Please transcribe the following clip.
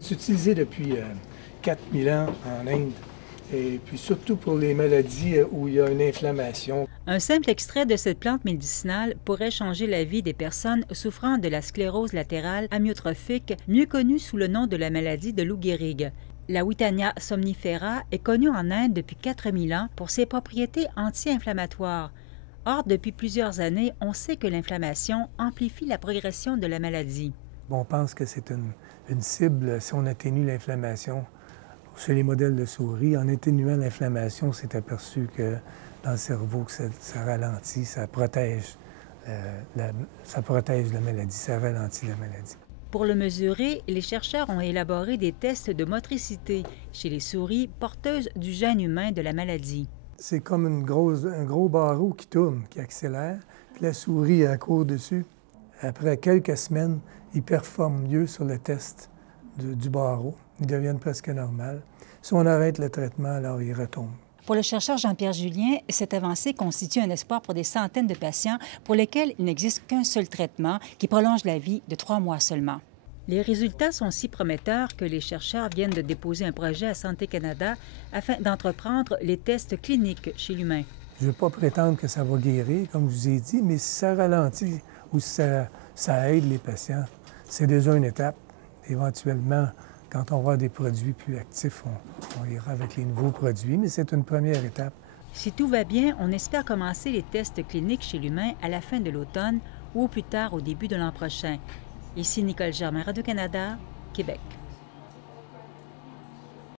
C'est utilisé depuis 4000 ans en Inde, et puis surtout pour les maladies où il y a une inflammation. Un simple extrait de cette plante médicinale pourrait changer la vie des personnes souffrant de la sclérose latérale amyotrophique, mieux connue sous le nom de la maladie de Lou Gehrig. La Withania somnifera est connue en Inde depuis 4000 ans pour ses propriétés anti-inflammatoires. Or, depuis plusieurs années, on sait que l'inflammation amplifie la progression de la maladie. On pense que c'est une cible si on atténue l'inflammation. Chez les modèles de souris, en atténuant l'inflammation, c'est aperçu que dans le cerveau, que ça ralentit, ça protège la maladie, ça ralentit la maladie. Pour le mesurer, les chercheurs ont élaboré des tests de motricité chez les souris porteuses du gène humain de la maladie. C'est comme un gros barreau qui tourne, qui accélère, puis la souris accourt dessus. Après quelques semaines, ils performent mieux sur le test du barreau. Ils deviennent presque normaux. Si on arrête le traitement, alors ils retombent. Pour le chercheur Jean-Pierre Julien, cette avancée constitue un espoir pour des centaines de patients pour lesquels il n'existe qu'un seul traitement qui prolonge la vie de 3 mois seulement. Les résultats sont si prometteurs que les chercheurs viennent de déposer un projet à Santé Canada afin d'entreprendre les tests cliniques chez l'humain. Je ne veux pas prétendre que ça va guérir, comme je vous ai dit, mais si ça ralentit ou si ça aide les patients, c'est déjà une étape. Éventuellement, quand on va des produits plus actifs, on ira avec les nouveaux produits, mais c'est une première étape. Si tout va bien, on espère commencer les tests cliniques chez l'humain à la fin de l'automne ou au plus tard au début de l'an prochain. Ici Nicole Germain, Radio-Canada, Québec.